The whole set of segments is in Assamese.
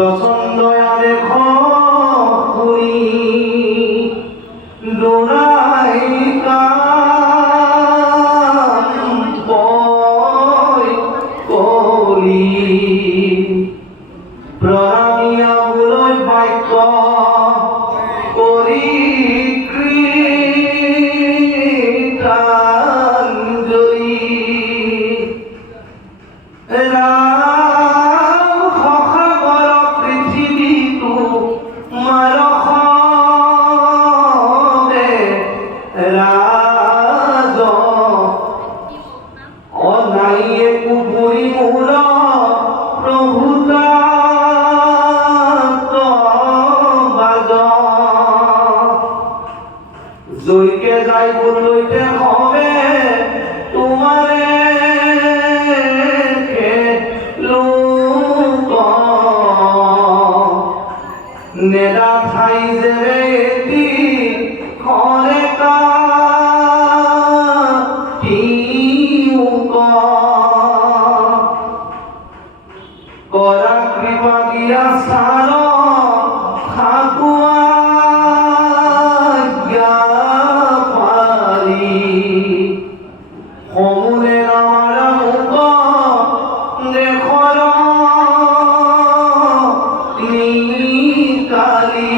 প্রচন্ড আরে খুনি দোড়াই কাম বয় করি প্রাণিয়া বুলই বাক্য করি কৃতাঞ্জলি জয়কে যাই বলইতে হবে তোমারে লোক নেদা খাই যে এটি খরে করা কৃপা দিয়া সার খাকুয়া হমুনে আমার মুখ দেখর কালী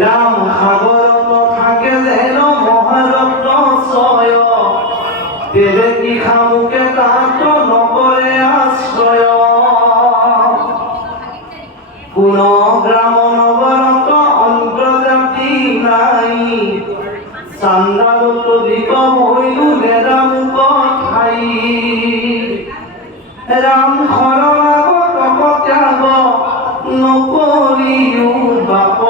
রাম সাগরত থাকে যেন মহারত্ন ছয় তেলে কি খামুকে তাঁত নকরে আশ্রয় কোন গ্রাম নগরত অন্তর্জাতি নাই চান্দালত দিব হইলু মেদামুক ঠাই রাম খরলাগ তপত্যাগ নকরিও বাপ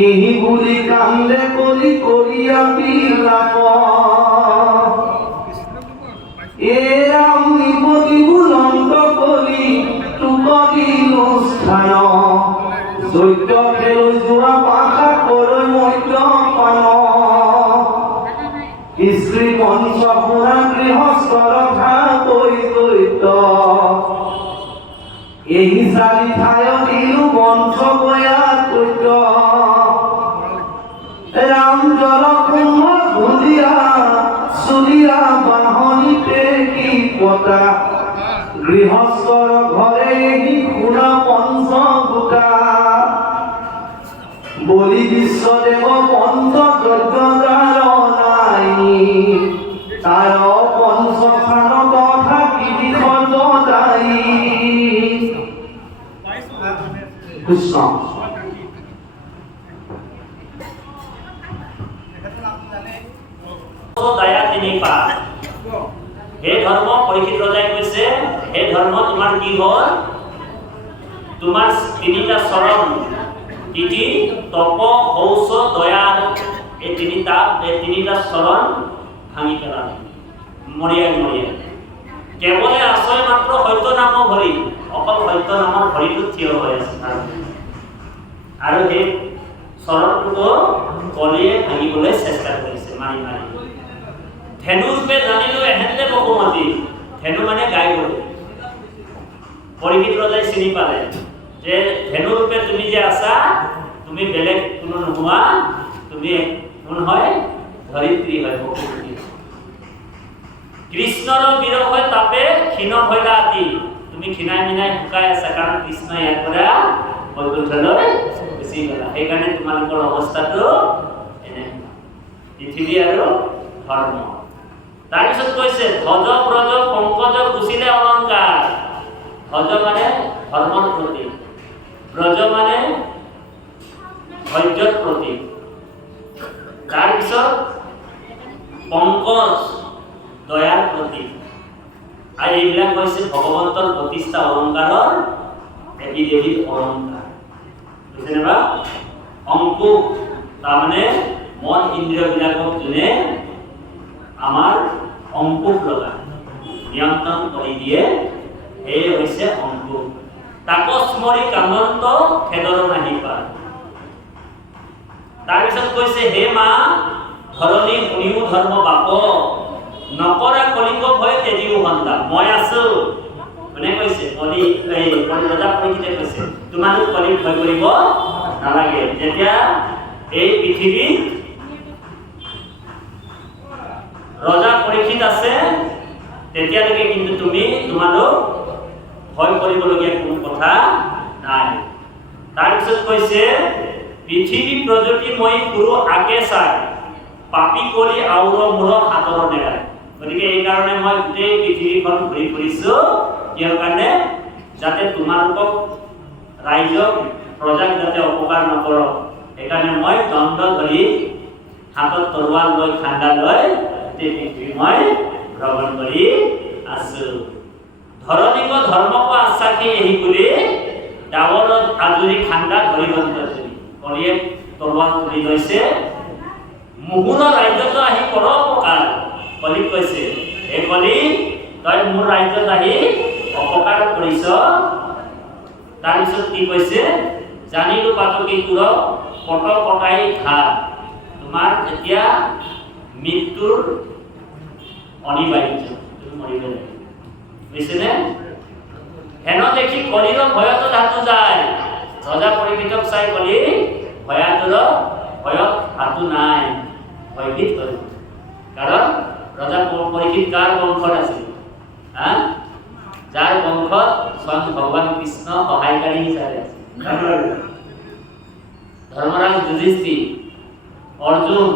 ইহি বুলি কান্দে করি করিয়া বিলাপ এ রাম নিপতি বুলন্ত করি টুকদিল স্থান দৈত্য খেল জোড়া পাখা করৈ মধ্য পান শ্রী পঞ্চপুরা গৃহস্থর খাতই দৈত্য এই চারি ঠায় দিলু বংশ গয়া দৈত্য রাম জল কুম্ভ ভুলিয়া সুলিয়া বাহনিতে কি পতা গৃহস্থর ঘরে এই খুনা পঞ্চ গোটা বলি বিশ্বদেব পঞ্চ যজ্ঞ নাই তার পঞ্চখান কথা কি খন্ড যাই কৃষ্ণ দয়া তিনি পা হে ধর্ম পরীক্ষিত রজাই কৈছে হে ধর্ম তোমার কি হল তোমার তিনিটা চরণ তিথি তপ শৌচ দয়া এই তিনিটা চরণ ভাঙি পেলালে মৰিয়াই কেৱলে আশ্ৰয় মাত্ৰ সত্য নাম ভৰি অকল সত্য নামৰ ভৰিটো থিয় হৈ আছে আৰু সেই চৰণটো কলিয়ে ভাঙিবলৈ চেষ্টা কৰিছে মাৰি ধেনু ৰূপে জানিলো এহেঁতে বহুমতি ধেনু মানে গাই গৰু পৰীক্ষিত ৰজাই চিনি পালে যে ধেনু ৰূপে তুমি যে আছা তুমি বেলেগ কোনো নোহোৱা তুমি কোন হয় ধৰিত্ৰী হয় কৃষ্ণৰ বিৰহ হয় তাপে ক্ষীণ হইলা আতি তুমি ক্ষীণাই মিনাই শুকাই আছা কাৰণ কৃষ্ণ ইয়াৰ পৰা বৈকুণ্ঠলৈ গুচি গলা সেইকাৰণে তোমালোকৰ অৱস্থাটো এনে পৃথিৱী আৰু ধৰ্ম তাৰপিছত কৈছে ধ্বজ ব্ৰজ পংকজ গুচিলে অলংকাৰ ধ্বজ মানে ধৰ্মৰ প্ৰতীক ব্ৰজ মানে ধৈৰ্যৰ প্ৰতীক তাৰপিছত পংকজ দয়াৰ প্ৰতীক আৰু এইবিলাক হৈছে ভগৱন্তৰ প্ৰতিষ্ঠা অলংকাৰৰ এবিধ অলংকাৰ বুজিছেনে বা অংকুশ তাৰমানে মন ইন্দ্ৰিয়বিলাকক যোনে আমাৰ অংকুশ লগা নিয়ন্ত্ৰণ কৰি দিয়ে এই হৈছে অংকুশ তাকস্মৰি কামন্ত খেদৰ নাহি পায় তাৰপিছত কৈছে হে মা ধৰণী শুনিও ধৰ্ম বাপ নকৰা কলিক ভয় তেজিও সন্তান মই আছো কোনে কৈছে? কলি এই ৰজা পৰীক্ষিতে কৈছে তোমালোক কলিক ভয় কৰিব নালাগে। যেতিয়া এই পৃথিৱীত ৰজা পৰীক্ষিত আছে তেতিয়ালৈকে কিন্তু তোমালোক ভয় কৰিবলগীয়া কোনো কথা নাই। তাৰপিছত কৈছে পৃথিৱী প্ৰজ্যোতি মই গুৰু আগে চাই পাপী কলি আউৰ মূৰ হাতৰ নেৰাই। গতিকে এই কাৰণে মই গোটেই পৃথিৱীখন ঘূৰি ফুৰিছো কিয় কাৰণে? যাতে তোমালোকক ৰাইজক প্ৰজাক যাতে অপকাৰ নকৰক। সেইকাৰণে মই দণ্ড ধৰি হাতত তৰোৱাল লৈ খাণ্ডা লৈ গোটেই পৃথিৱী মই ভ্ৰমণ কৰি আছো। ধৰণীক ধৰ্মক আশ্বাসী এহি বুলি ডাৱৰত আজৰি খাণ্ডা ধৰি বন্ধ ধৰি কলিয়ে তৰোৱাল তুলি লৈছে। মুহুৰ ৰাজ্যত আহি কৰ অপকাৰ। কলিক কৈছে হে কলি তই মোৰ ৰাজ্যত আহি অপকাৰ কৰিছ। তাৰপিছত কি কৈছে? জানিলো পাতকি কুৰ পট পটাই ঘা। তোমাৰ এতিয়া মৃত্যুৰ অনিবাৰ্য, তুমি মৰিব লাগিব। বুজিছেনে? হেন দেখি কলিৰ ভয়ত ধাতু যায়। ৰজা পৰীক্ষিতক চাই কলি ভয়ত ধাতু নাই, ভয়ভীত হ'ল। কাৰণ ৰজা পৰীক্ষিত কাৰ বংশত আছিল? যাৰ বংশত স্বয়ং ভগৱান কৃষ্ণ সহায়কাৰী হিচাপে আছিল। ধৰ্মৰাজ যুধিষ্ঠিৰ, অৰ্জুন,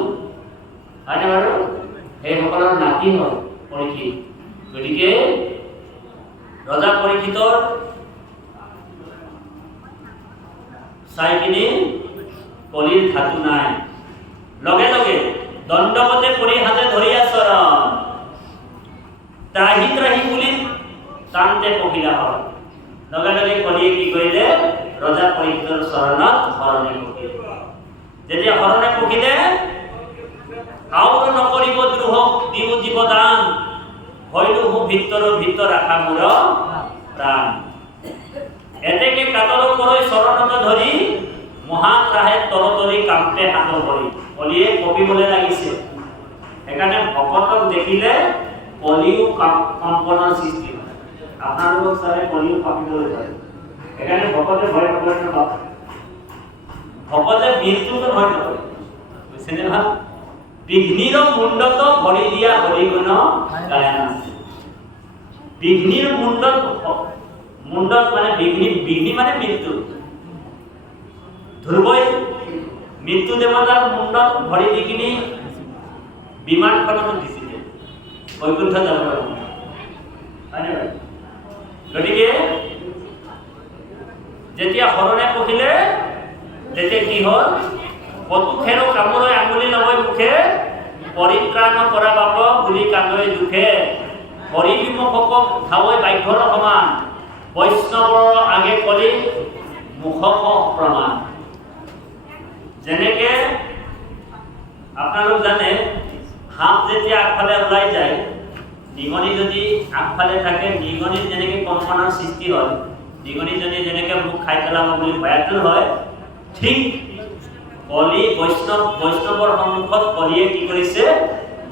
হয়নে বাৰু? সেইসকলৰ নাতি হ'ল পৰীক্ষিত। গতিকে ৰজা পৰীক্ষিতৰ চাই কিনি কলিৰ ধাতু নাই। লগে লগে দণ্ডপতে পৰি হাতে ধৰিয়া চৰণ ত্ৰাহি ত্ৰাহি বুলি টানতে পখিলা হ'ল। লগে লগে কলিয়ে কি কৰিলে? ৰজা পৰীক্ষিতৰ চৰণত শৰণে পকিলে। যেতিয়া শৰণে পকিলে আউৰ নকৰিব দ্ৰোহ দিও জীৱদান হইলুহু ভিতৰ ৰাখা মোৰ প্ৰাণ। এতেকে কাতল কৰি চৰণত ধৰি মহাত্ৰাহে তলতলি কামতে হাত ভৰি। কলিয়ে কঁপিবলৈ লাগিছে। সেইকাৰণে ভকতক দেখিলে কলিও কম্পনৰ সৃষ্টি হয়। আপোনালোকক চালে কলিও কঁপিবলৈ ধৰে। সেইকাৰণে ভকতে ভয় নকৰে নহয়। ভকতে মৃত্যুকে ভয় নকৰে। বুজিছেনে ভাল? বিঘ্নিৰ মুণ্ডত ভৰি দিয়া হৰিগুণ গায়ন আছে। বিঘ্নিৰ মুণ্ডত মানে বিঘ্নি মানে মৃত্যু। ধ্ৰুৱই মৃত্যু দেৱতাৰ মুণ্ডত ভৰি দি কিনি বিমানখনত দিছিলে বৈকুণ্ঠ যাবৰ কাৰণে। গতিকে যেতিয়া শৰণে পকিলে তেতিয়া কি হ'ল? পতুখেৰ কামোৰে আঙুলি নবৈ মুখে পৰিত্ৰাণ কৰা বাপ বুলি কান্দৈ দুখে। হৰিবিমুখক ধাৱৈ বাধ্যৰ সমান বৈষ্ণৱৰ আগে কলি মুখক প্ৰমাণ। যেনেকে আপোনালোক জানে সাপ যেতিয়া আগফালে ওলাই যায়, নিগনি যদি আগফালে থাকে, নিগনিৰ যেনেকে কম্পনৰ সৃষ্টি হয়, নিগনিজনী যেনেকে মুখ খাই পেলাব বুলি ভয়াতুৰ হয়, ঠিক কলি বৈষ্ণৱৰ সন্মুখত কলিয়ে কি কৰিছে?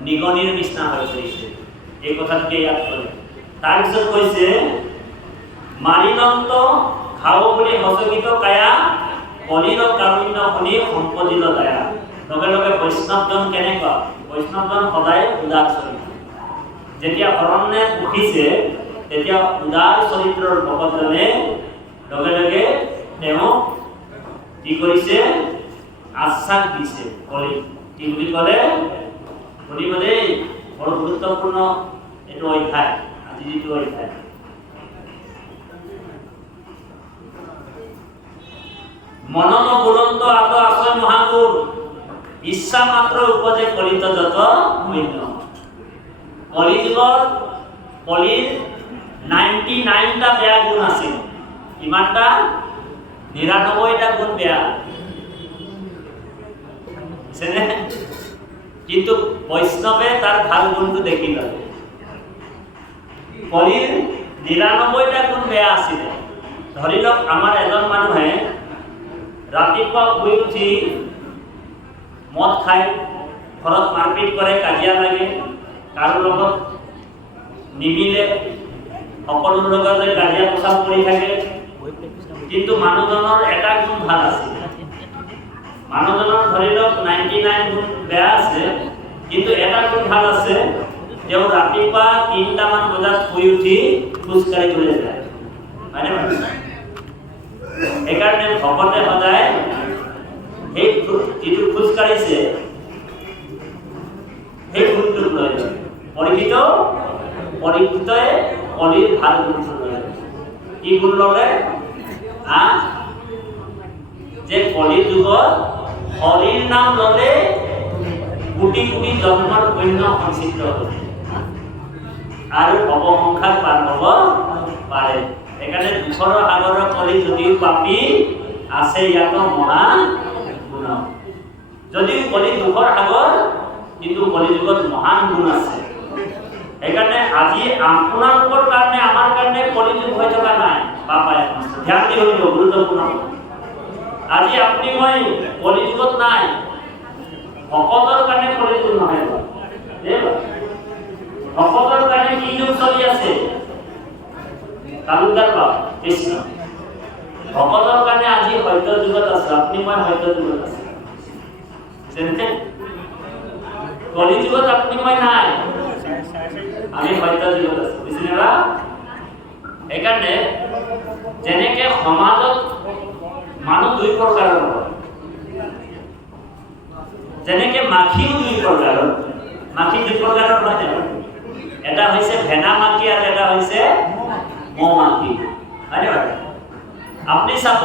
নিগনিৰ নিচিনা হৈ পৰিছে। এই কথাটোকে ইয়াত ক'লে। তাৰপিছত কৈছে মাৰিদন্ত ঘাও বুলি হচকিত কায়া কলিৰ কাৰুণ্য শুনি সম্পদিল দয়া। লগে লগে বৈষ্ণৱজন কেনেকুৱা? বৈষ্ণৱজন সদায় উদাৰ চৰিত্ৰ। যেতিয়া শৰণে উঠিছে তেতিয়া উদাৰ চৰিত্ৰৰ ভকতজনে লগে লগে তেওঁ কি কৰিছে? আশ্বাস দিছে। কলি কি বুলি ক'লে? শুনিবলৈ বৰ গুৰুত্বপূৰ্ণ এইটো অধ্যায়, আজি যিটো অধ্যায়। মনন বুলন্দ আত আশ্ৰয় মহাগুণ ইচ্ছা মাত্ৰ উপজে কলিত যত মূল্য। কলিযুগত কলিৰ 99টা বেয়া গুণ আছিল। কিমানটা? 99টা গুণ বেয়া। কিন্তু বৈষ্ণৱে তাৰ ভাল গুণটো দেখি ললে। কলিৰ 99টা গুণ বেয়া আছিলে। ধৰি লওক আমাৰ এজন মানুহে ৰাতিপুৱা শুই উঠি মদ খায়, ঘৰত মাৰপিট কৰে, কাজিয়া লাগে, কাৰো লগত নিমিলে, সকলোৰ লগতে কাজিয়া পেচাল কৰি থাকে, কিন্তু মানুহজনৰ এটা গুণ ভাল আছে। মানুহজনৰ ধৰি লওক 99 গুণ বেয়া আছে, কিন্তু এটা গুণ ভাল আছে, তেওঁ ৰাতিপুৱা 3টামান বজাত শুই উঠি খোজকাঢ়িবলৈ যায়, হয়নে বাৰু? সেইকাৰণে ভকতে সদায় সেই যিটো খোজকাঢ়িছে সেই গুণটোক লৈ লয়। পৰীক্ষিতই কলিৰ ভাল গুণটো লৈ লয়। কি গুণ ল'লে? যে কলিৰ যুগত হৰিৰ নাম ল'লে কোটি কোটি জন্মৰ পুণ্য সঞ্চিত হয় আৰু অৱসংখ্যাত পাৰ হ'ব পাৰে। সেইকাৰণে দুখৰ সাগৰৰ কলি যদিও পাপী আছে ইয়াতো মহা গুণ। যদিও কলি দুখৰ সাগৰ, কিন্তু কলিযুগত মহান গুণ আছে। সেইকাৰণে আজি আপোনালোকৰ কাৰণে আমাৰ কাৰণে কলিযুগ হৈ থকা নাই। বাপাই ধ্যান দি শুনিব, গুৰুত্বপূৰ্ণ। আজি আপুনি মই কলিযুগত নাই, ভকতৰ কাৰণে কলিযুগ নহয়। ভকতৰ কাৰণে কি যুগ চলি আছে? কালুগাৰ বাপ কৃষ্ণ। ভকতৰ কাৰণে আজি সত্য যুগত আছে, আপুনি মই সত্য যুগত আছে। কলিযুগত আপুনি মই নাই, আমি সত্য যুগত আছো, বুজিলে বা? সেইকাৰণে যেনেকে সমাজত মানুহ দুই প্ৰকাৰৰ হয়, যেনেকে মাখিও দুই প্ৰকাৰৰ। মাখি দুই প্ৰকাৰৰ হয় জানো? এটা হৈছে ভেনা মাখি আৰু এটা হৈছে মৌ মাখি, হয়নে বাৰু? আপুনি চাব,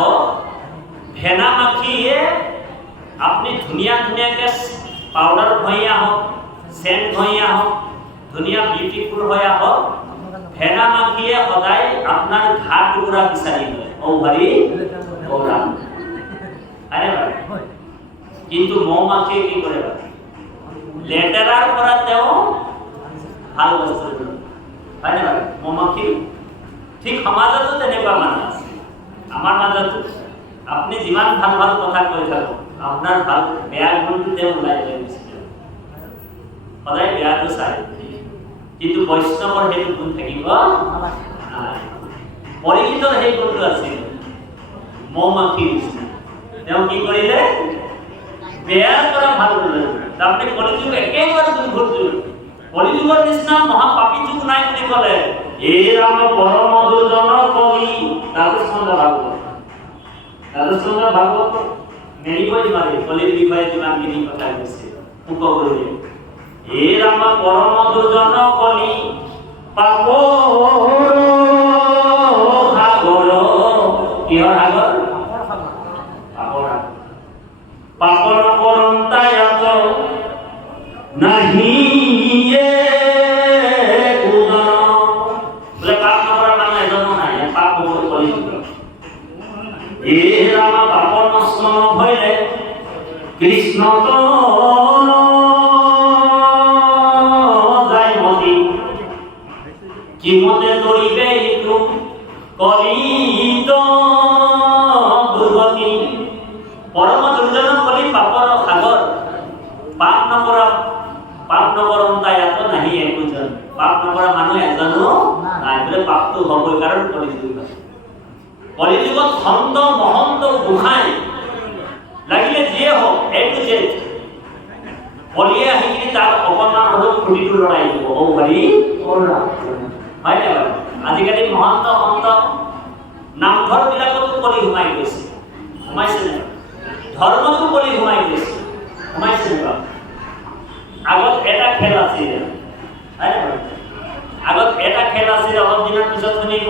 ভেনা মাখিয়ে আপুনি ধুনীয়া ধুনীয়াকে পাউডাৰ ঘঁহি আহক, চেণ্ট ঘঁহি আহক, ধুনীয়া বিউটিফুল হৈ আহক, ভেনা মাখিয়ে সদায় আপোনাৰ ঘাট টুকুৰা বিচাৰি লয়। ঔ হৰি ঔ ৰাম, হয়নে বাৰু? কিন্তু মৌ মাখিয়ে কি কৰে? লেতেৰাৰ পৰা তেওঁ ভাল বস্তু লয়, হয়নে বাৰু? মৌ মাখি ঠিক সমাজতো তেনেকুৱা মানুহ আছে, আমাৰ মাজতো। আপুনি যিমান ভাল ভাল কথা কৈ থাকক, আপোনাৰ ভাল বেয়া গুণটো তেওঁ ওলাই লৈ গুচি যাব। সদায় বেয়াটো চাই, কিন্তু বৈষ্ণৱৰ সেইটো গুণ থাকিব নাই। পৰীক্ষিতৰ সেই গুণটো আছিল মৌ মাখিৰ নিচিনা। তেওঁ কি কৰিলে? বেয়াৰ পৰা ভাল কৰিলে। তাৰমানে কলিযুগ একেবাৰে দুৰ্ঘট যুগ। কলিযুগৰ নিচিনা মহাপাপী যুগ নাই বুলি ক'লে। এই ৰাম পৰম দুৰ্জন কলি ৰাজচন্দ্ৰ ভাগৱত মেলিবই নোৱাৰে কলিৰ বিষয়ে যিমানখিনি কথা কৈছে উপকৰণীয়। এই ৰাম পৰম দুৰ্জন কলি পাপৰ সাগৰ। কিহৰ সাগৰ? পাপৰ সাগৰ। পাপৰ কৰন্তায়ত নাহি বোলে পাপ নকৰা মানুহ এজনো নাই, পাপ বহুত কৰি। এই ৰাম পাপৰ নষ্ট নভৈলে কৃষ্ণ যায় মতি কিমতে দৌৰিবে এইটো কলিত দুৰ্গতি। পৰম দুৰ্জন কলি পাপৰ সাগৰ। পাপ নকৰন্তা ইয়াতো নাহি একোজন। পাপ নকৰা মানুহ এজনো নাই, বোলে পাপটো হ'বই, কাৰণ কলিযুগ আছে। কলিযুগত সন্ত মহন্ত গোসাঁই লাগিলে যিয়ে হওক, এ টু জেড কলিয়ে আহি কিনি তাৰ অকণমান হ'লেও খুঁটিটো লৰাই দিব। ঔ হৰি ঔ ৰাম, হয় নে বাৰু? আজিকালি মহন্ত সন্ত নামঘৰ বিলাকতো কলি সোমাই গৈছে, সোমাইছে নে? ধৰ্মতো কলি সোমাই গৈছে, সোমাইছে নে বাৰু? আগত এটা খেল আছিল, হয় নে বাৰু? আগত এটা খেল আছিল, অলপ দিনৰ পিছত শুনিব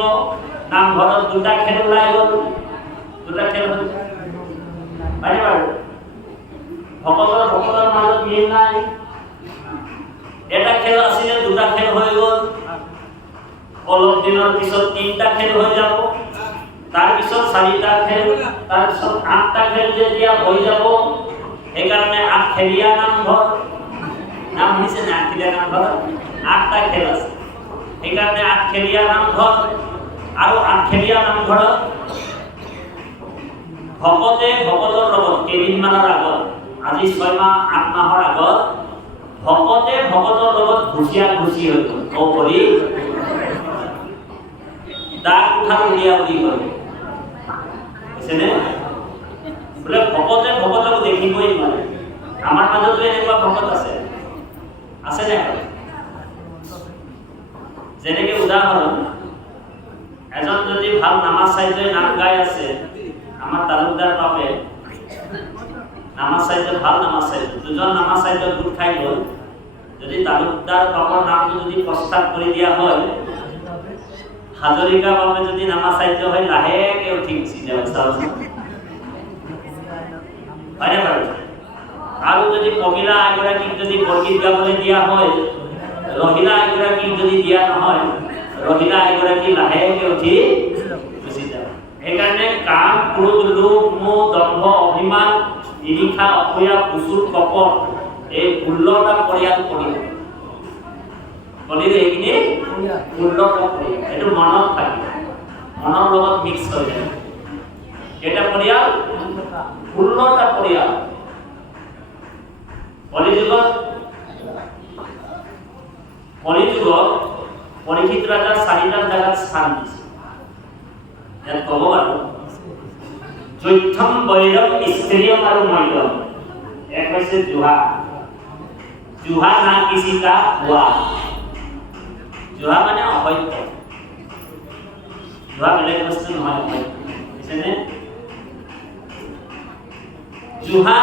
নামঘৰত দুটা খেল ওলাই গ'ল, দুটা খেল হ'ল, হয়নে বাৰু? ভকতৰ মাজত মিল নাই। এটা খেল আছিলে, দুটা খেল হৈ গ'ল, অলপ দিনৰ পিছত 3টা খেল হৈ যাব, তাৰপিছত 4টা খেল, তাৰপিছত 8টা খেল যেতিয়া হৈ যাব, সেইকাৰণে 8 খেলীয়া নামঘৰ নাম হৈছে না। 8 খেলীয়া নামঘৰ, 8টা খেল আছে, সেইকাৰণে 8 খেলীয়া নামঘৰ। আৰু 8 খেলীয়া নামঘৰত ভকতে ভকতৰ লগত কেইদিনমানৰ আগত, আজি 6 মাহ 8 মাহৰ আগত ভকতে ভকতৰ লগত ঘুচিয়া ঘুচি হৈ গ'ল। ঔ হৰি দাগ উঠা উলিয়া উলি কৰে বুজিছেনে বোলে ভকতে ভকতক দেখিবই নোৱাৰে আমাৰ মাজতো এনেকুৱা ভকত আছে নে যেনেকে উদাহৰণ এজন যদি ভাল নামাজ চাইতে নাম গাই আছে আমাৰ তালুকদাৰ বাপে নামাজ চাইতে ভাল নামাজ চাইতে দুজন নামাজ চাইতে গোট খাই গ'ল যদি তালুকদাৰ বাপৰ নামটো যদি প্ৰস্তাৱ কৰি দিয়া হয় হাজৰিকা বাপে যদি নামাজ চাইতে হয় লাহেকে উঠি গুচি যাব চাওকচোন হয়নে বাৰু আৰু যদি কবিলা এগৰাকীক যদি বৰগীত গাবলৈ দিয়া হয় ৰহিলা এগৰাকীক যদি দিয়া নহয় ৰহিলা এগৰাকী লাহেকে উঠি গুচি যাব সেইকাৰণে কাম ক্ৰোধ লোভ মোহ দম্ভ অভিমান ঈৰ্ষা অসূয়া কুচুৰ কপট এই 16টা পৰিয়াল কলিৰ এইখিনি 16টা পৰিয়াল এইটো মনত থাকে মনৰ লগত মিক্স হৈ যায় এটা পৰিয়াল 16টা পৰিয়াল কলিযুগত পৰীক্ষিত ৰাজা 4টা জাগাত স্থান দিছে ইয়াত ক'ব আৰু যৈথম বৈৰৱ স্থিৰিয়ম আৰু মৈদম এক হৈছে জুহা না কিসি কা হুয়া জুহা মানে অসত্য জুহা বেলেগ বস্তু নহয় অসত্য বুজিছেনে জুহা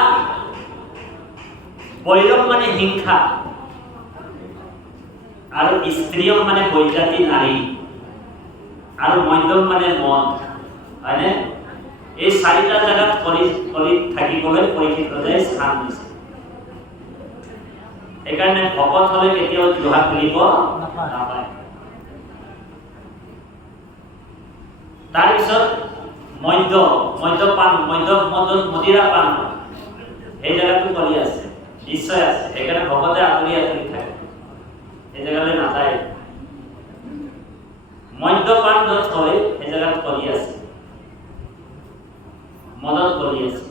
বৈৰৱ মানে হিংসা আৰু স্ত্ৰীয়ম মানে বৈজাতি নাৰী আৰু মধ্যম মানে মদ হয়নে এই 4টা জায়গাত কলিত থাকিবলৈ পৰীক্ষিত ৰজাই স্থান দিছে এইকাৰণে ভকত হলে কেতিয়াও জুহা খুলিব নাপায় তাৰপিছত মদ্যপান মদিৰা পান এই জায়গাটো কলি আছে নিশ্চয় আছে সেইকাৰণে ভকতে আঁতৰি থাকে এই জায়গালৈ নাযায় মদ্যপান য'ত হয় এই জায়গাত কলি আছে মদত কলি আছে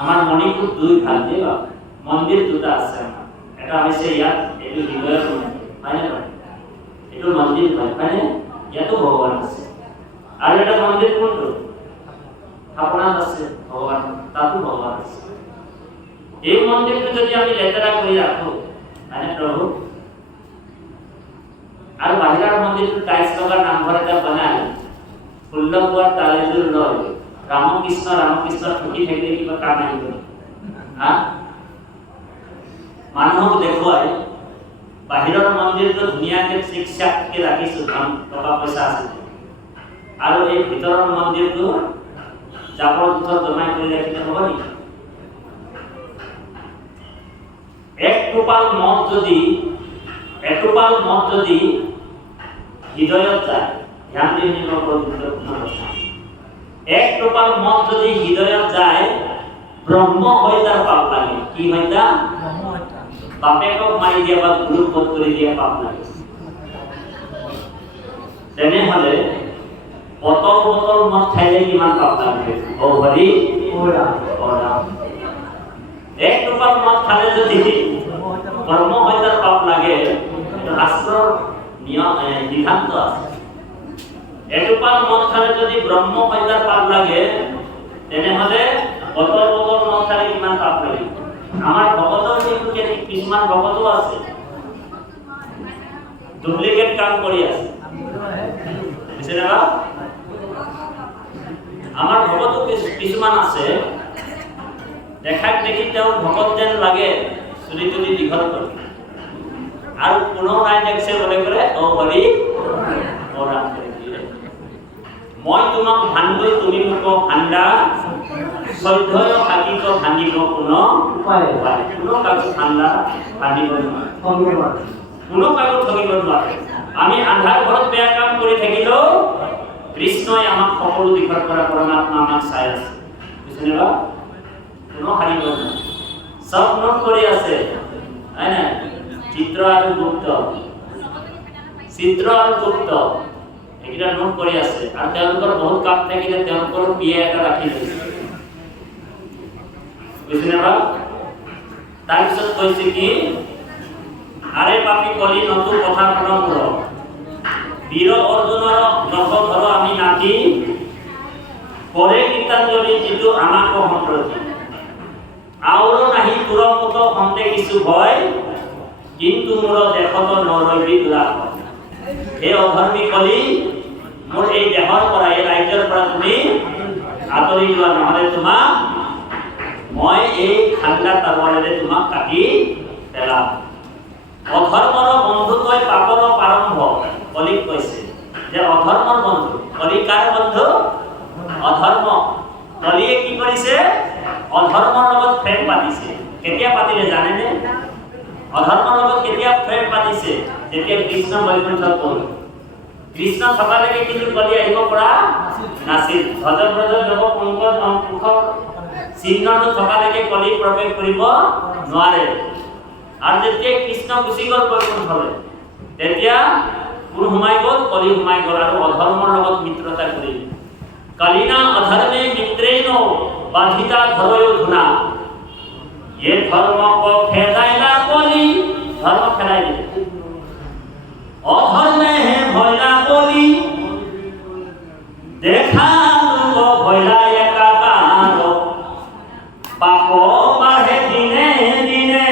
আমাৰ মণিপুৰ 2 ভাগ দিয়ে মন্দিৰ 2টা আছে আমাৰ এটা হৈছে ইয়াত এইটো হৃদয়ৰ হয়নে নহয় এইটো মন্দিৰ হয়নে ইয়াতো ভগৱান আছে আৰু এটা মন্দিৰ কোনটো আপোনাৰ আছে ভগৱান তাতো ভগৱান আছে এই মন্দিৰটো যদি আমি লেতেৰা কৰি ৰাখো মানে প্ৰভু আৰু বাহিৰৰ মন্দিৰটো টাইলছ লগা নামঘৰ এটা বনাই ফুল্লবোৱাৰ তালেজুৰ লয় ৰামকৃষ্ণ ঠকি থাকিলে কিবা কাম আহিব মানুহক দেখুৱাই বাহিৰৰ মন্দিৰটো ধুনীয়াকৈ চিকচাককৈ ৰাখিছো টকা পইচা আছে আৰু এই ভিতৰৰ মন্দিৰটো জাবৰ জোথৰ জমাই কৰি ৰাখিলে হ'ব নেকি এটোপাল মদ যদি হৃদয়ত যায় ধ্যান দি শুনিব এক টোপাল মদ যদি হৃদয়ত যায় ব্ৰহ্ম হৈ তাৰ পাপ লাগে কি হয় তা বাপেকক মাৰি দিয়া বা গুৰুক বধ কৰি দিয়া পাপ লাগে তেনেহলে বটল মদ খাইলে কিমান পাপ লাগে ও হৰি এক টোপাল মদ খালে যদি ব্ৰহ্ম হৈ তাৰ পাপ লাগে শাস্ত্ৰৰ নিয়ম সিদ্ধান্ত আছে এটোপাল মদ খালে যদি ব্ৰহ্ম হৈ তাৰ পাপ লাগে তেনেহলে বটল মদ খালে কিমান পাপ লাগে আমাৰ ভগতৰ কিন্তু কিছুমান ভগতো আছে ডুপ্লিকেট কাম কৰি আছে বুজিছেনে বা আমাৰ ভগতো কিছুমান আছে দেখাক দেখি তেওঁ ভগত যেন লাগে চুলি তুলি দীঘল কৰি আৰু কোনো নাই দেখছে বলে কৰে ও হৰি ওৰাম কৰি দিয়ে মই তোমাক ভাণ্ডো তুমি মোক ভাণ্ডা সত্যয় হাকিক ভাঙিব কোনো উপায় কোনো কাকো ঠাণ্ডা ভাঙিব নোৱাৰে কোনো কাকো ঠগিব নোৱাৰে আমি আন্ধাৰ ঘৰত বেয়া কাম কৰি থাকিলেও কৃষ্ণই আমাক সকলো দিশৰ পৰা পৰমাত্মা আমাক চাই আছে বুজিছেনে বা কোনো হাৰিব নোৱাৰে সব নোট কৰি আছে হয় না চিত্ৰ আৰু গুপ্ত এইকেইটা নোট কৰি আছে আৰু তেওঁলোকৰ বহুত কাম থাকিলে তেওঁলোকৰ পিয়ে এটা ৰাখি লৈছে বুজিছেনে বা তাৰপিছত কৈছে কি আৰে পাপী কলি নতু কথা প্ৰণম্ৰ বীৰ অৰ্জুনৰ নখ ধৰ আমি যিটো আমাক সম্প্ৰতি আউৰ নাহি তোৰ মত সন্তে কিছু ভয় কিন্তু মোৰ দেশত নৰবি দুৰাস এই অধৰ্মী কলি মোৰ এই দেহৰ পৰা এই ৰাজ্যৰ পৰা তুমি আঁতৰি যোৱা নহলে তোমাক মই এই ঠাণ্ডা তৰৱালেৰে তোমাক কাটি পেলাম অধৰ্মৰ বন্ধু তই পাপৰ প্ৰাৰম্ভ কলিক কৈছে যে অধৰ্মৰ বন্ধু কলি কাৰ বন্ধু অধৰ্ম কলিয়ে কি কৰিছে অধৰ্মৰ লগত প্ৰেম পাতিছে কেতিয়া পাতিলে জানেনে অধৰ্মৰ লগত কেতিয়া প্ৰেম পাতিছে যেতিয়া কৃষ্ণ বৈকুণ্ঠত গ'ল কৃষ্ণ থকালৈকে কিন্তু কলি আহিব পৰা নাছিল ভজব্ৰজ যোগ পংকজ অংকুশ চিহ্নটো থকালৈকে কলি প্ৰৱেশ কৰিব নোৱাৰে আৰু যেতিয়া কৃষ্ণ গুচি গ'ল বৈকুণ্ঠলৈ তেতিয়া কোন সোমাই গ'ল কলি সোমাই গ'ল আৰু অধৰ্মৰ লগত মিত্ৰতা কৰিলে কালিনা অধৰ্মে মিত্ৰেণ বাধিতা ধৰয়ো ধুনা ये धर्म को खेदाइला बोली धर्म खेदाइ दिले अधर्मे हे भयला बोली देखा लोक भयला एकाकार पाप बाढ़े दिने दिने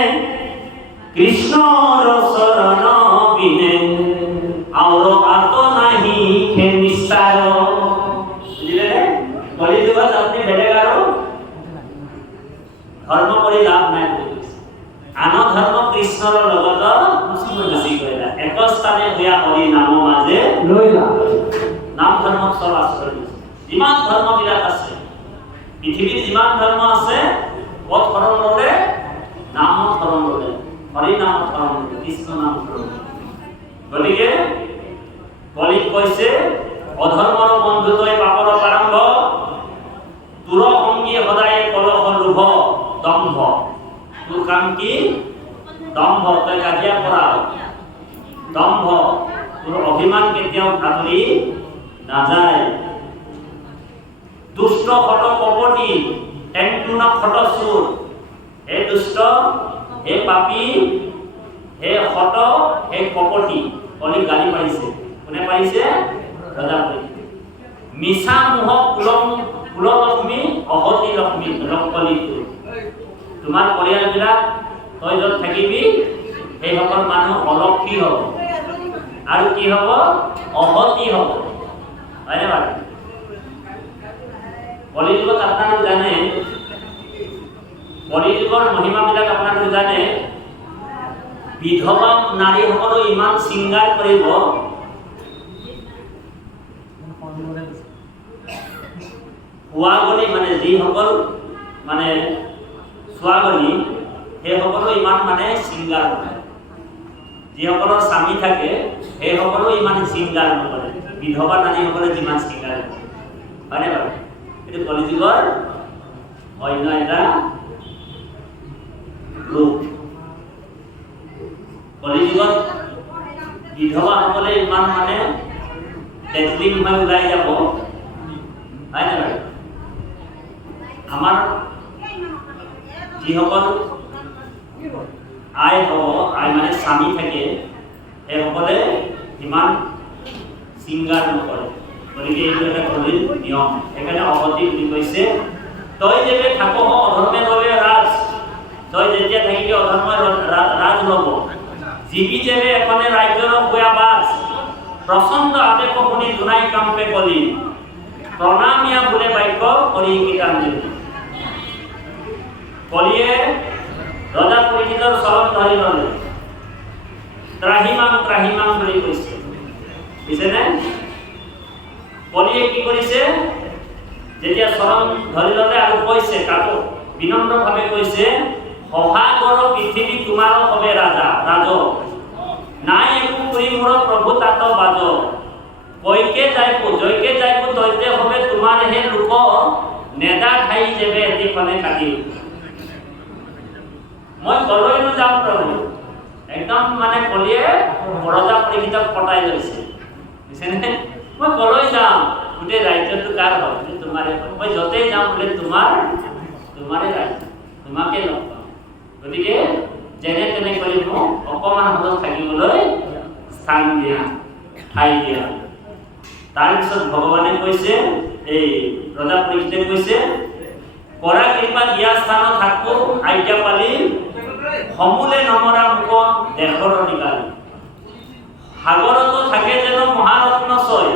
कृष्णर शरण बिने और आतो नाही खे निस्तार बुझिले रे कली जुगत अपनी बेलेगारो ধর্ম কৰি লাভ নাই বুলি আন ধৰ্ম কৃষ্ণৰ লগত গুচি গ'লা এক স্থানে হোৱা হৰি নাম মাজে লৈলা নাম ধৰ্ম সব আশ্ৰয় যিমান ধৰ্ম বিলাক আছে পৃথিৱীত যিমান ধৰ্ম আছে ক'ত শৰণ ল'লে নাম শৰণ ল'লে হৰি নাম শৰণ ল'লে কৃষ্ণ নাম শৰণ ল'লে গতিকে কলিত কৈছে অধৰ্মৰ বন্ধু তই পাপৰ প্ৰাৰম্ভ তোৰ সংগী সদায় কলহ লোভ দম্ভ তোৰ কাম কি দম্ভ তই কাজিয়া কৰা দম্ভ তোৰ অভিমান কেতিয়াও আঁতৰি নাযায় দুষ্ট হত কপটি টেংটুন খট চুৰ হে দুষ্ট হে পাপী হে হত হে কপটি কলি গালি পাৰিছে কোনে পাৰিছে ৰজাপতি মিছা মোহ কুললক্ষ্মী অহতি লক্ষ্মী লক্ষ্মী তোমাৰ পৰিয়ালবিলাক তই য'ত থাকিবি সেইসকল মানুহ অলক্ষী হ'ব আৰু কি হ'ব অহতি হ'ব হয়নে বাৰু কলিযুগত আপোনালোক জানে কলিযুগৰ মহিমাবিলাক আপোনালোক জানে বিধৱা নাৰীসকলো ইমান শৃংগাৰ কৰিব ছোৱাগনি মানে যিসকল মানে ছোৱাগনি সেইসকলো ইমান মানে শৃংগাৰ কৰে যিসকলৰ স্বামী থাকে সেইসকলো ইমান শৃংগাৰ নকৰে বিধৱা নাৰীসকলে যিমান শৃংগাৰ কৰে হয়নে বাৰু এইটো কলিযুগৰ অন্য এটা ৰূপ কলিযুগত বিধৱাসকলে ইমান মানে তেজলিম হৈ ওলাই যাব হয়নে বাৰু আমাৰ যিসকল আই হ'ব আই মানে স্বামী থাকে সেইসকলে ইমান শৃংগাৰ নকৰে গতিকে এইটো এটা কলিৰ নিয়ম সেইকাৰণে অৱতী বুলি কৈছে তই যেবে থাক অধৰ্মে লবে ৰাজ তই যেতিয়া থাকিবি অধৰ্মে ৰাজ ল'ব জীবি যেবে এখনে ৰাজ্যৰ গোয়া বাজ প্ৰচণ্ড আদেশ শুনি জোনাই কাম্পে কলি প্ৰণামিয়া বোলে বাক্য কৰি গীতাঞ্জলি কলিয়ে ৰজা পৰীক্ষিতৰ চৰণ ধৰি ল'লে ত্ৰাহিমাং বুলি কৈছে বুজিছেনে কলিয়ে কি কৰিছে যেতিয়া চৰণ ধৰি ল'লে আৰু কৈছে কাকো বিনম্ৰভাৱে কৈছে সহাগৰ পৃথিৱী তোমাৰ হবে ৰাজা ৰাজ নাই একো কৰি মোৰ প্ৰভু তাত বাজ কৈকে যাইবো জয়কে যাইবো তইতে হবে তোমাৰ হে লোক নেদা ঠাই যেবে এটিখনে কাটি মই কলৈনো যাম প্ৰভু একদম মানে কলিয়ে ৰজা পৰীক্ষিতক পটাই লৈছে বুজিছেনে মই কলৈ যাম গোটেই ৰাজ্যটো কাৰ হয় তোমাৰে হয় মই য'তেই যাম বোলে তোমাৰে ৰাজ্য তোমাকে লগ পাম গতিকে যেনে তেনে কৰি মোক অকণমান হ'লেও থাকিবলৈ স্থান দিয়া ঠাই দিয়া তাৰপিছত ভগৱানে কৈছে এই ৰজা পৰীক্ষিতে কৈছে কৰা কৃপা দিয়া স্থান থাকো আজ্ঞা পালি সমূলে নমৰা মুখ দেশৰ অধিকাৰী সাগৰতো থাকে যেন মহাৰত্ন ছয়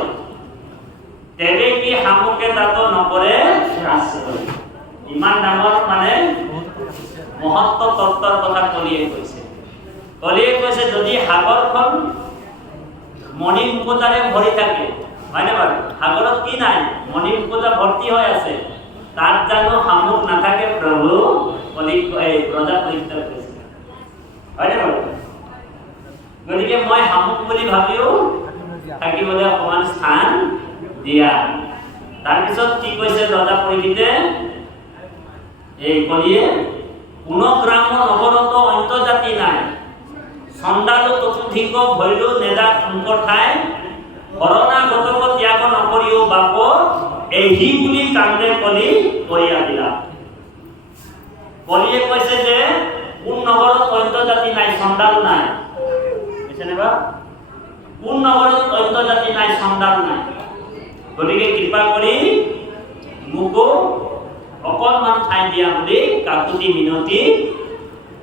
তেবে কি শামুকে তাত নকৰে আশ্ৰয় ইমান ডাঙৰ মানে মহত্ব তত্ত্বৰ কথা কলিয়ে কৈছে যদি সাগৰখন মণি মুকুতাৰে ভৰি থাকে হয়নে বাৰু সাগৰত কি নাই মণি মুকুতা ভৰ্তি হৈ আছে তাত জানো শামুক নাথাকে প্ৰভু ৰজা পৰীক্ষা কৰিছে হয়নে বাৰু গতিকে মই শামুক বুলি ভাবিও থাকিবলৈ অকমান স্থান দিয়া তাৰপিছত কি কৈছে ৰজা পৰীক্ষিতে এই কলিয়ে কোনো গ্ৰাম নগৰত অন্তজাতি নাই চণ্ডালো চতুৰ্থিক ভৈলো নেদা ঠুংক ঠাই শৰণাগতক ত্যাগ নকৰিও বাপ এহি বুলি কান্দে কলি কৰিয়া দিলা কলিয়ে কৈছে যে কোন নগৰত অন্তজাতি নাই চণ্ডাল নাই বুজিছেনে বা কোন নগৰত অন্তজাতি নাই চণ্ডাল নাই গতিকে কৃপা কৰি মোকো অকণমান ঠাই দিয়া বুলি কাকুতি মিনতি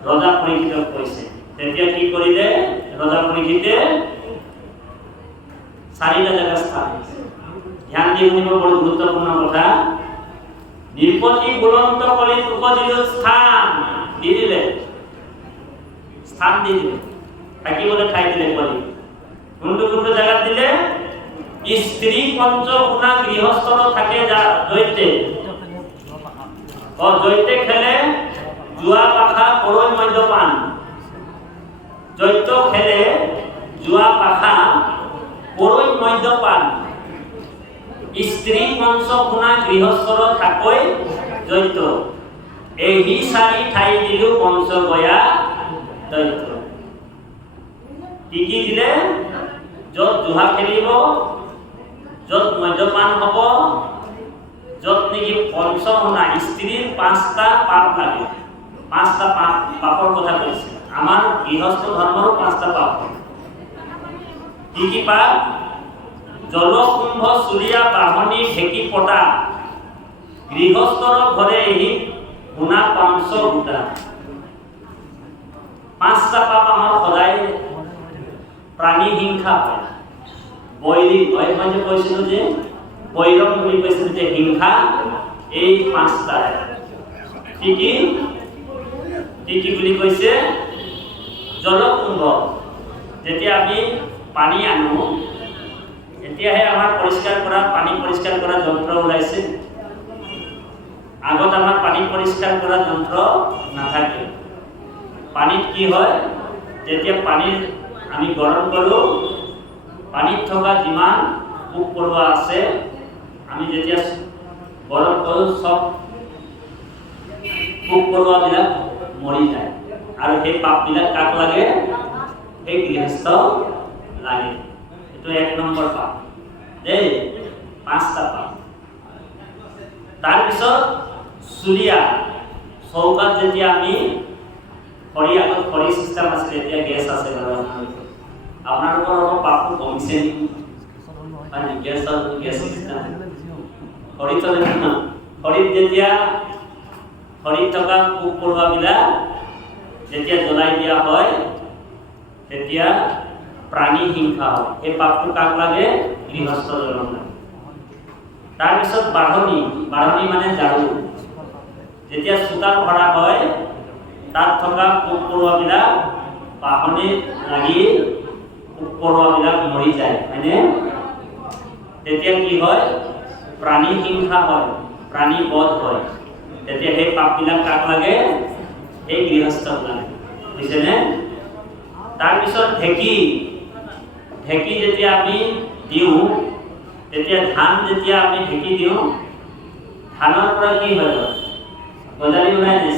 ৰজা পৰীক্ষিতক কৈছে তেতিয়া কি কৰিলে ৰজা পৰীক্ষিতে চাৰিটা জায়গা স্থান ধ্যান দি শুনিব বৰ গুৰুত্বপূৰ্ণ কথা নিৰ্পতি বুলন্ত কলি তোক দিলো স্থান দি দিলে থাকিবলৈ ঠাই দিলে কলি কোনটো জায়গাত দিলে স্ত্ৰী পঞ্চগুণা গৃহস্থৰ থাকে জৈতে জৈতে খেলে জুৱা পাখা কৰৈ মদ্যপান জৈত খেলে জুৱা পাখা কৰৈ মদ্যপান স্ত্ৰী পঞ্চগুণা গৃহস্থৰ থাকৈ জৈত এহি চাৰি ঠাই দিলো পঞ্চগয়া দৈত্য কি দিলে য'ত জুহা খেলিব য'ত মদ্যপান হ'ব য'ত নেকি পঞ্চগুণা স্ত্ৰীৰ 5টা পাপ লাগে 5টা পাপৰ কথা কৈছে আমাৰ গৃহস্থ ধৰ্মৰো 5টা পাপ কি পাপ জলকুম্ভ চুলিয়া বাহনী ঢেকি পটা গৃহস্থৰ ঘৰে এহি গুণা পঞ্চ গোটা 5টা পাপ আমাৰ সদায় প্ৰাণী হিংসা হয় বৈৰী হয় মই যে কৈছিলো যে বৈৰম বুলি কৈছিল যে হিংসা এই 5টা কি বুলি কৈছে জলকুম্ভ যেতিয়া আমি পানী আনো এতিয়াহে আমাৰ পানী পৰিষ্কাৰ কৰা যন্ত্ৰ ওলাইছে আগত আমাৰ পানী পৰিষ্কাৰ কৰা যন্ত্ৰ নাথাকে পানীত কি হয় যেতিয়া পানী আমি গৰম কৰো পানীত থকা যিমান পোক পৰুৱা আছে আমি যেতিয়া গৰম কৰো সব পোক পৰুৱাবিলাক মৰি যায় আৰু সেই পাপবিলাক কাক লাগে সেই গৃহস্থ লাগে এইটো 1 নম্বৰ পাপ দেই 5টা পাপ তাৰপিছত চুলিয়া চৌকাত যেতিয়া আমি আগত খৰি চিষ্টেম আছিল এতিয়া গেছ আছে বাৰু আপোনালোকৰ অলপ পাপটো কমিছে নেকি গেছ চিষ্টেম খৰিত যেতিয়া খৰিত থকা পোক পৰুৱাবিলাক যেতিয়া জ্বলাই দিয়া হয় তেতিয়া প্ৰাণী হিংসা হয় এই পাপটো কাক লাগে গৃহস্থজনক লাগে তাৰপিছত বাঢ়নি মানে ঝাৰু যেতিয়া চোতাল ভৰা হয় তাত থকা পোক পৰুৱাবিলাক বাঢ়নিত লাগি পোক পৰুৱাবিলাক মৰি যায় হয়নে তেতিয়া কি হয় প্ৰাণী হিংসা হয় প্ৰাণী বধ হয় তেতিয়া সেই পাপবিলাক কাক লাগে এই গৃহস্থক লাগে বুজিছেনে তাৰপিছত ঢেকি যেতিয়া আমি দিওঁ তেতিয়া ধান যেতিয়া আমি ঢেকি দিওঁ ধানৰ পৰা কি হয় গজালি ওলাই যায়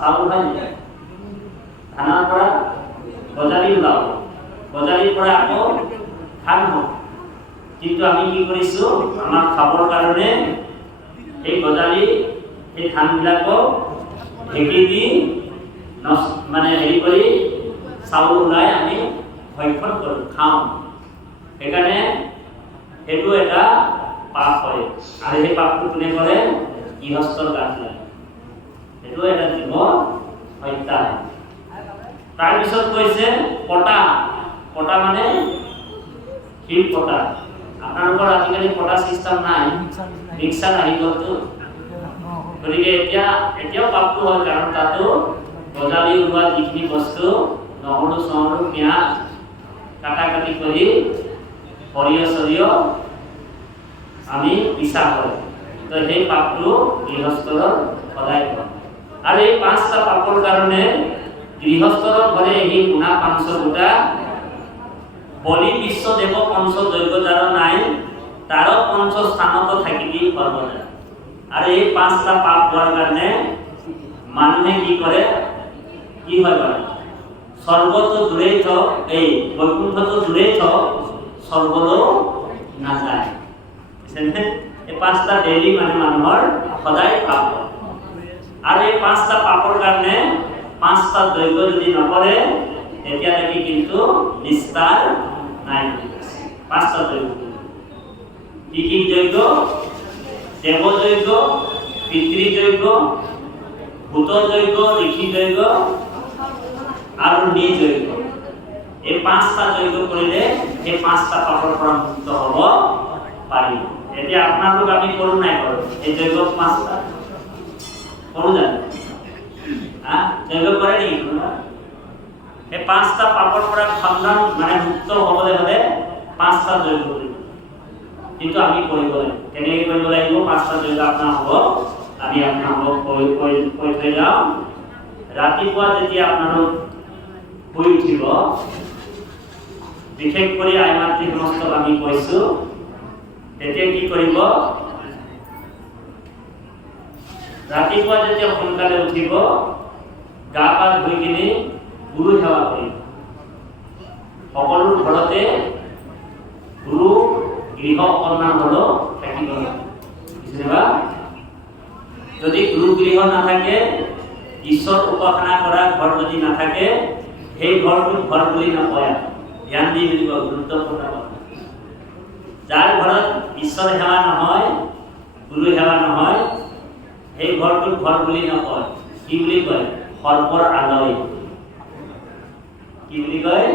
চাউল হয় নেকি ধানৰ পৰা গজালি ওলাব গজালিৰ পৰা আকৌ ধান হ'ব কিন্তু আমি কি কৰিছোঁ আমাৰ খাবৰ কাৰণে এই গজালি এই ধানবিলাকক ঢেকি দি মানে হেৰি কৰি চাউল ওলাই আমি ভক্ষণ কৰোঁ খাওঁ সেইকাৰণে সেইটো এটা পাপ হয় আৰু সেই পাপটো কোনে কৰে গৃহস্থৰ গাত লাগে। এইটো এটা জীৱ হত্যা। তাৰপিছত কৈছে পটা। পটা মানে শিল পটা। আপোনালোকৰ আজিকালি পটা চিষ্টেম নাই, মিক্সাৰ আহি গ'লতো। গতিকে এতিয়াও পাপটো হয়, কাৰণ তাতো গজালি ওলোৱা যিখিনি বস্তু নহৰু চহৰু পিঁয়াজ কাটি কৰি সৰিয়হ চৰিয়হ আমি পিছা কৰোঁ। তো সেই পাপটো গৃহস্থৰ সদায় কৰে। আৰু এই 5টা পাপৰ কাৰণে গৃহস্থৰ ঘৰে এই গুণা 500 গোটা বলি বিশ্বদেৱ পঞ্চ যজ্ঞ যাৰ নাই তাৰো পঞ্চ স্থানত থাকিবি সৰ্বদা। আৰু এই 5টা পাপ হোৱাৰ কাৰণে মানুহে কি কৰে, কি হয় বাৰু, স্বৰ্গতো দূৰেই থক, এই বৈকুণ্ঠতো দূৰেই থক, স্বৰ্গলৈ নাযায়। এই 5টা ডেইলি মানে মানুহৰ সদায় পাপ হয়। আৰু এই 5টা পাপৰ কাৰণে 5টা যজ্ঞ যদি নকৰে তেতিয়ালৈকে কিন্তু নিস্তাৰ নাই। 5টা যজ্ঞ কি কি যজ্ঞ? দেৱ যজ্ঞ, পিতৃ যজ্ঞ, ভূত যজ্ঞ, ঋষি যজ্ঞ আৰু নিজ যজ্ঞ। এই 5টা যজ্ঞ কৰিলে এই 5টা পাপৰ পৰা মুক্ত হ'ব পাৰিব। এতিয়া আপোনালোক আমি কৰোঁ নাই কৰোঁ এই যজ্ঞ 5টা কৰোঁ জানো? যজ্ঞ কৰে নেকি? এই 5টা পাপৰ পৰা খণ্ডন মানে মুক্ত হ'বলৈ হ'লে 5টা যজ্ঞ কৰিব। কিন্তু আমি কৰিব লাগিব। কেনেকৈ কৰিব লাগিব? 5টা যজ্ঞ আপোনাৰ হ'ব, আমি আপোনালোকক কৈ থৈ যাওঁ। ৰাতিপুৱা যেতিয়া আপোনালোক শুই উঠিব, বিশেষ কৰি আই মাতৃ নমস্তক আমি কৈছোঁ, তেতিয়া কি কৰিব? ৰাতিপুৱা যেতিয়া সোনকালে উঠিব, গা পা ধুই কিনি গুৰু সেৱা কৰিব। সকলো ঘৰতে গুৰু গৃহ অকণমান হ'লেও থাকিব। যদি গুৰু গৃহ নাথাকে, ঈশ্বৰ উপাসনা কৰা ঘৰ যদি নাথাকে, সেই ঘৰটোক ঘৰ বুলি নকয়। ধ্যান দি বুলিব, গুৰুত্বপূৰ্ণ কথা। যাৰ ঘৰত ঈশ্বৰ সেৱা নহয়, গুৰু সেৱা নহয়, সেই ঘৰটোক ঘৰ বুলি নকয়। কি বুলি কয়? সৰ্পৰ আলয়। কি বুলি কয়?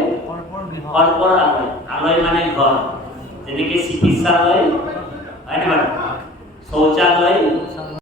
সৰ্পৰ আলয়। আলয় মানে ঘৰ। যেনেকৈ চিকিৎসালয় হয় নে বাৰু, শৌচালয়